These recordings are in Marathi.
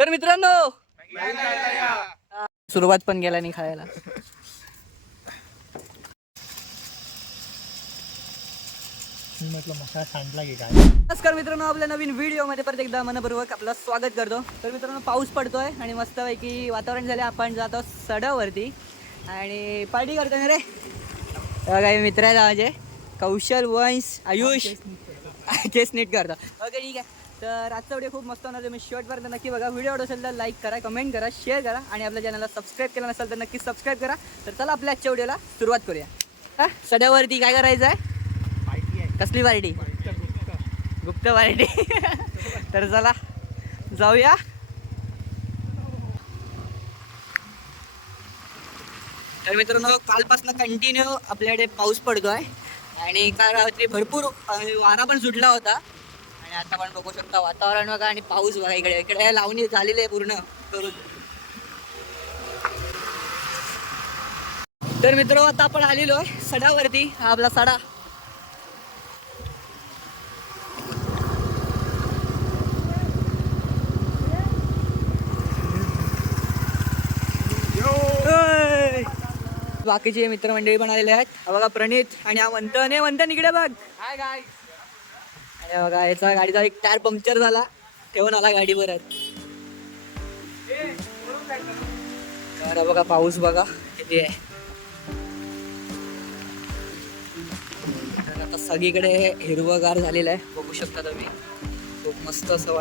तर मित्रांनो सुरुवात पण गेला नाही खायला. मी म्हटलं मसाला सांडला की काय? नमस्कार मित्रांनो आपल्या नवीन व्हिडिओमध्ये परत एकदा मनपूर्वक आपलं स्वागत करतो. तर मित्रांनो पाऊस पडतोय आणि मस्तपैकी वातावरण झाले. आपण जातो सडावरती आणि पार्टी करतो ना रे? काही मित्र आहेत माझे कौशल वंश आयुष. केस नीट करतो. ओके ठीक आहे. तर आजचा व्हिडिओ खूप मस्त होणार. मी शेवटपर्यंत नक्की बघा. व्हिडिओ आवडत असेल तर लाईक करा कमेंट करा शेअर करा आणि आपल्या चॅनलला सबस्क्राईब केलं नसेल तर नक्की सबस्क्राईब करा. तर चला आपल्या आजच्या व्हिडिओला सुरुवात करूया. हा? सड्यावरती काय करायचं आहे कसली पार्टी गुप्त पार्टी तर चला जाऊया. तर मित्रांनो कालपासून कंटिन्यू आपल्याकडे पाऊस पडतोय. आणि काल रात्री भरपूर वारा पण सुटला होता. आणि आता पण बघू शकता वातावरण बघा आणि पाऊस बघा इकडे इकडे लावणी झालेली आहे पूर्ण करून. तर मित्र आता आपण आलेलो आहे सडावरती हा आपला सडा. बाकीचे मित्रमंडळी पण आलेले आहेत. बघा प्रणित आणि हा वंतन आहे वंतन इकडे बघ. हाय गाय हा बघा याचा गाडीचा एक टायर पंक्चर झाला. ठेवून आला गाडी परत तर हा बघा पाऊस बघा किती आहे. तर आता सगळीकडे हिरवगार झालेलं आहे. बघू शकता तुम्ही. खूप मस्त असं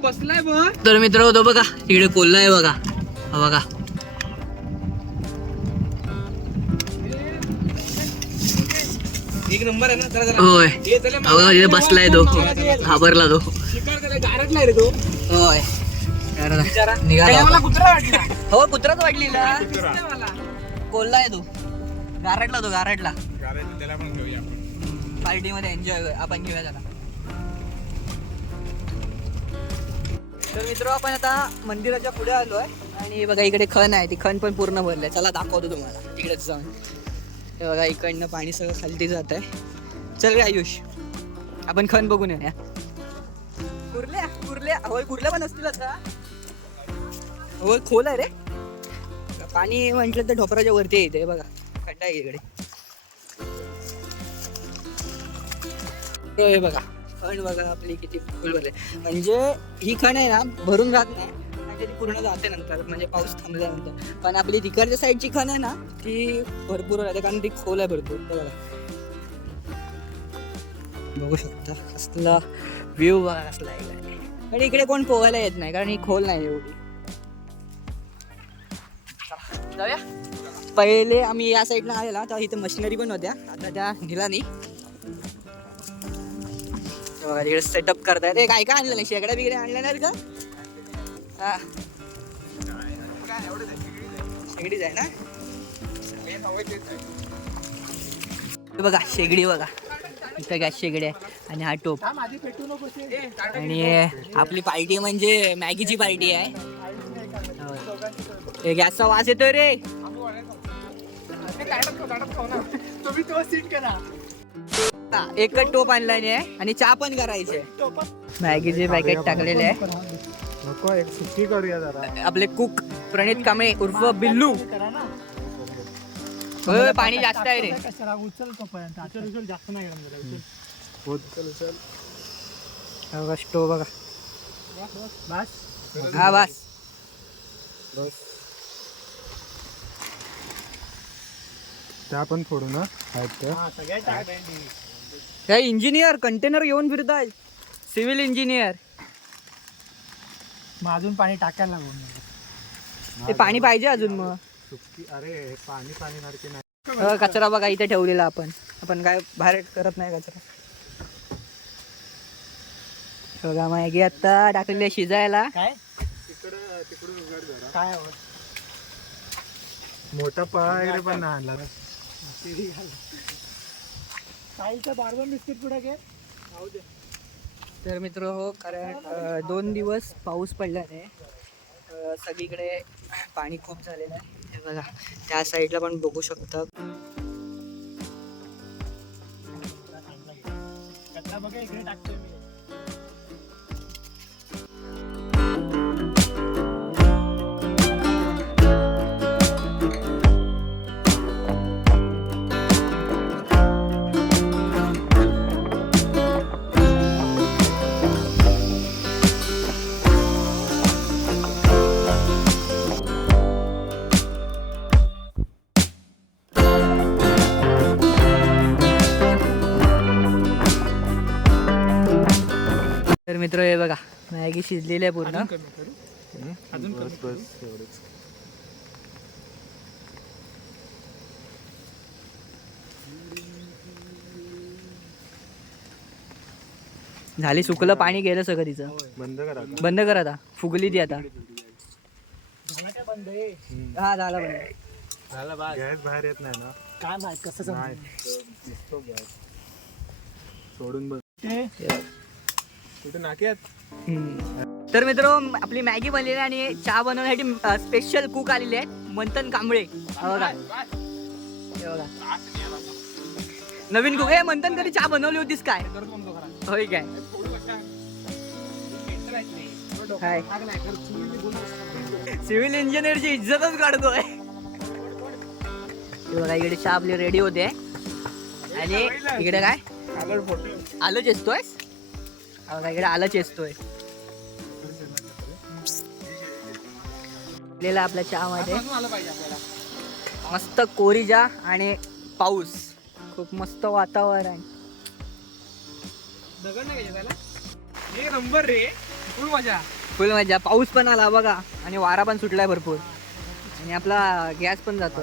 बसलाय बघ. तर मित्र होतो बघा तिकडे कोल्हा आहे बघा. बघा. एक नंबर आहे ना जरा जरा. होय. ये हा बसलाय तो. घाबरला तो. शिकार त्याला गारटलाय रे तो. होय. बिचारा. निघाला त्याला मला होता. कुत्रा वाटला. हो कुत्राच वाटलेला. कुत्रा मला. कोल्हा आहे तो. गारटला तो गारटला त्याला पण घेऊया आपण. पार्टी मध्ये एन्जॉय आपण घेऊया त्याला. तर मित्र आपण आता मंदिराच्या पुढे आलोय. आणि बघा इकडे खण आहे. ती खण पण पूर्ण भरलंय. चला दाखवतो तुम्हाला. तिकडेच जाऊन. हे बघा इकडनं पाणी सगळं खालती जात आहे चल रे आयुष. आपण खण बघून येऊया. कुर्ल्या कुर्ल्या होय कुर्ल्या पण असतील आता. होय खोल आहे रे. पाणी म्हटलं तर ढोपराच्या वरती येते बघा. खड्डा आहे इकडे. बघा खण बघा आपली किती फुल भरले. म्हणजे ही खण आहे ना भरून राहत नाही. ती पूर्ण जाते नंतर म्हणजे पाऊस थांबल्यानंतर. पण आपली तिकडच्या साईडची खण आहे ना ती भरपूर राहते कारण ती खोल आहे भरपूर बघा. बघू शकता कसला व्ह्यू बघा कसला आहे. इकडे. आणि इकडे कोण पोहायला येत नाही कारण ही खोल नाही एवढी. जाऊया. पहिले आम्ही या साईडला आलेला तर इथे मशिनरी पण होत्या. आता त्या निला नाही तिकडे सेटअप करतायत काय काय आणलं नाही? शेगड्या बिगड्या आणल्या नाही का? हा. शेगडीच आहे ना? हे बघा शेगडी बघा. इथं काय शेगडी आहे आणि हा टोप. आणि आपली पार्टी म्हणजे मॅगीची पार्टी आहे. हे गॅसचा वास येतो रे. एकच टोप आणला आहे आणि चहा पण करायचे मॅगीचे पॅकेट टाकलेले आहे. नको एक सुट्टी करूया जरा. आपले कुक प्रणित कांबळे उर्फ बिल्लू. करा ना होय, पाणी जास्त आहे रे. उचल तोपर्यंत. उचल उचल जास्त नाही गरम झालं उचल. उचल हा बघा स्टोव बघा. बस. हा बस. बस. त्या पण फोडू ना सगळ्या हे इंजिनियर कंटेनर घेऊन फिरताय. Civil engineer. मग अजून पाणी टाकायला लागून ते पाणी पाहिजे अजून मग. अरे पाणी पाणी सारखे नाही. अ, कचरा बघा इथे ठेवलेला आपण. आपण काय बाहेर करत नाही कचरा. बघा मॅगी आता टाकलेली आहे शिजायला. काय? तिकडं तिकडून काय मोठा पळा वगैरे पण नाही आणला. साईलचं बार्बन बिस्किट पुढे घे? तर मित्र हो कारण दोन दिवस पाऊस पडल्याने आहे सगळीकडे पाणी खूप झालेलं आहे. हे बघा त्या साईडला पण बघू शकता. मित्र हे बघा मॅगी शिजलेली आहे पूर्ण. कमी करू? अजून बस बस एवढंच. झाली सुकलं पाणी गेलं सगळं तिचं. बंद करा आता. बंद कर आता. फुगली ती आता. हा झाला बंद. झाला बा गॅस बाहेर येत नाही ना? काय माहीत कसं नाही. दिसतो गॅस. सोडून बस ते? कुठे नाक्यात. तर मित्र आपली मॅगी बनलेली आहे आणि चहा बनवण्यासाठी स्पेशल कुक आलेले आहेत मंथन कांबळे. हा हे नवीन कुक आहे मंथन कधी चहा बनवली होतीस काय? होय काय? सिव्हिल इंजिनियरची इज्जतच काढतोय. हे बघा इकडे चहा आपली रेडी होते. आणि इकडे काय? आलं चेचतोय हा बघा इकडे आलं चेचतोय आपल्याला आपल्या चहामध्ये मस्त कोरिजा आणि पाऊस. खूप मस्त वातावरण. दगड नाही नंबर रे. फुल मजा. फुल मजा. पाऊस पण आला बघा. आणि वारा पण सुटलाय भरपूर. आणि आपला गॅस पण जातो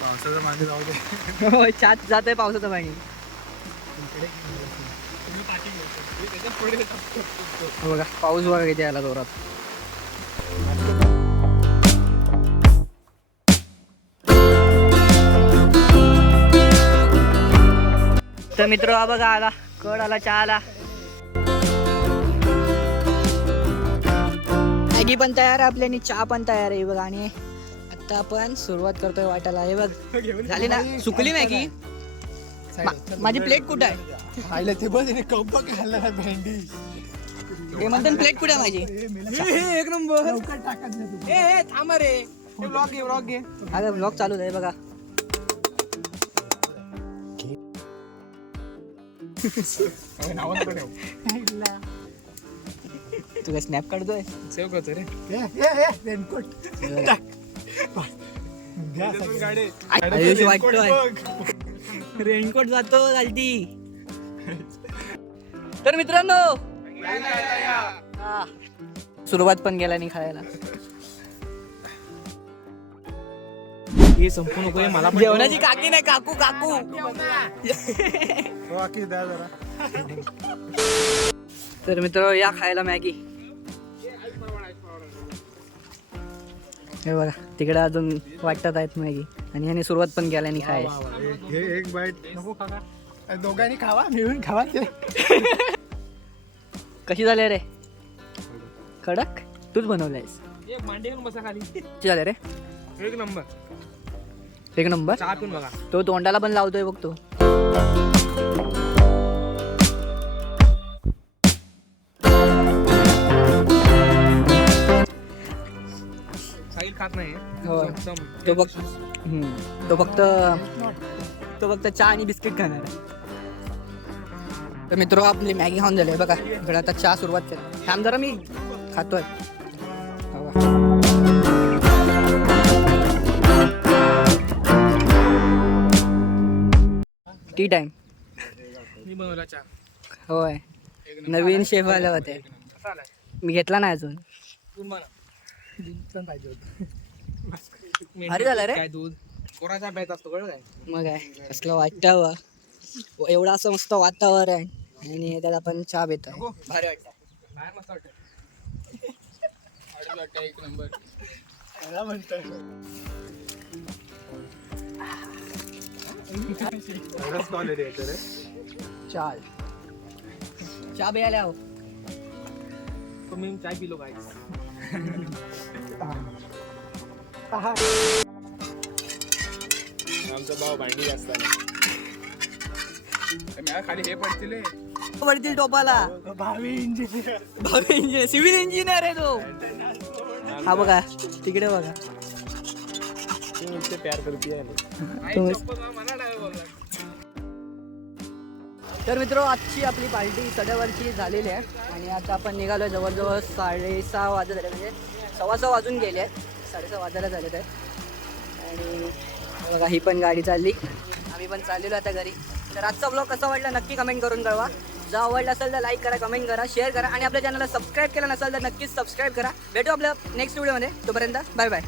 पावसाचं मागे जाऊ दे. हो छात जात आहे पावसाचं पाणी. बघा पाऊस बघा किती आला जोरात. तर मित्र हा बघा आला. कड आला चहा आला. मॅगी पण तयार आहे आपली आणि चहा पण तयार आहे. बघा आणि आता आपण सुरुवात करतोय वाटायला. हे बघ झाली ना? सुकली मॅगी? मा- माझी प्लेट कुठं आहे? आईला ते बस कंप खाल्ला भेंडी. ते म्हणतात प्लेट कुठे आहे माझी? एक नंबर. ए ए, थांबा रे. ब्लॉग घे ब्लॉग घे. अगं ब्लॉग चालू आहे बघा. तू काय स्नॅप काढतोय? सेव करतो रे. आयुष वाटतोय. रेनकोट जातो घालती तर मित्रांनो हा. सुरुवात पण केला नाही खायला. हे संपू नको हे मला पण जेवणाची काकी नाही काकू काकू. बाकी द्या जरा. तर मित्र या खायला मॅगी. हे बघा तिकडे अजून वाटत आहेत मॅगी. आणि ह्याने सुरुवात पण केल्या आणि खाय एक- हे एक बाईट नको दोघांनी खावा मिळून खावा ते. कशी झाले रे? कडक? तूच बनवलंयस. ये मांडी घेऊन बसा खाली. कशी झाले रे? एक नंबर. एक नंबर? तो तोंडाला पण लावतोय बघ खात नाही. हो. एकदम. तो बघ हम्म. तो फक्त तो फक्त चहा आणि बिस्किट खाणार आहे. तर मित्र आपली मॅगी खाऊन झाली. बघा इकडे आता चहा सुरुवात केली थांब जरा मी खातोय. टी टाइम मी बनवला चहा. होय. नवीन शेफ आले होते मी घेतला नाही अजून. पण पाहिजे होतं. भारी झालं रे. काय दूध? कोरा चहा प्यायचा असतो कळलं काय? मग काय कसलं वाटतं वा एवढं असं मस्त वातावरण आणि त्यात आपण चहा पितो नको. भारी वाटतं बाहेर मस्त वाटतं भारी वाटतं एक नंबर एवढंच क्वालिटी आहे रे चाल. चहा प्यायला हो तो मी चाय पिलो काय? आमचा भाव भांडी जास्त खाली हे पडतील पडतील टोपाला. भावी इंजिनियर भावी इंजिनियर सिव्हिल इंजिनियर आहे तो. हा बघा तिकडे बघा. ते प्यार करते तर मित्र आजची आपली पार्टी सड्यावरची झालेली आहे. आणि आता आपण निघालो आहे जवळजवळ साडेसहा वाजत झाले म्हणजे सव्वा सहा वाजून गेले आहेत. साडेसहा वाजायला झाले आहेत. आणि बघा ही पण गाडी चालली. आम्ही पण चाललेलो आता घरी. तर आजचा ब्लॉग कसा वाटला नक्की कमेंट करून कळवा. जर आवडला असेल तर लाईक करा कमेंट करा शेअर करा. आणि आपल्या चॅनलला सबस्क्राईब केलं नसेल तर नक्कीच सबस्क्राईब करा. भेटू आपल्या नेक्स्ट व्हिडिओमध्ये तोपर्यंत बाय बाय